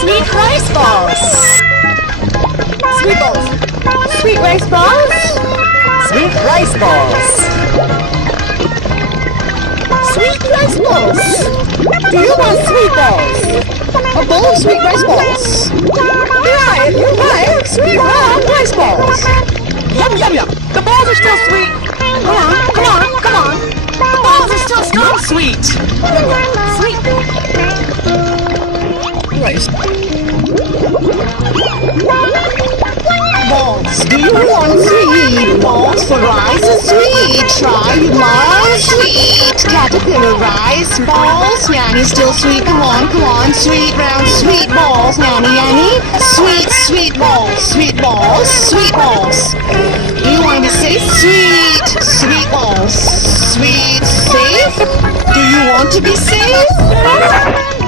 Sweet rice balls. Sweet balls. Sweet rice balls. Sweet rice balls. Sweet rice balls. Do you want sweet balls? A bowl of sweet rice balls. You like sweet rice balls. Yum, yum, yum. The balls are still sweet. Come on, come on, come on. The balls are still strong sweet. Sweet. Rice. Balls. Do you want sweet balls for rice is sweet? Try my sweet caterpillar rice balls. Yanny still sweet. Come on, come on. Sweet round sweet balls. Yanny, yanny. Sweet, sweet balls. Sweet balls. Sweet balls. You want to say sweet, sweet balls. Sweet, safe? Do you want to be safe?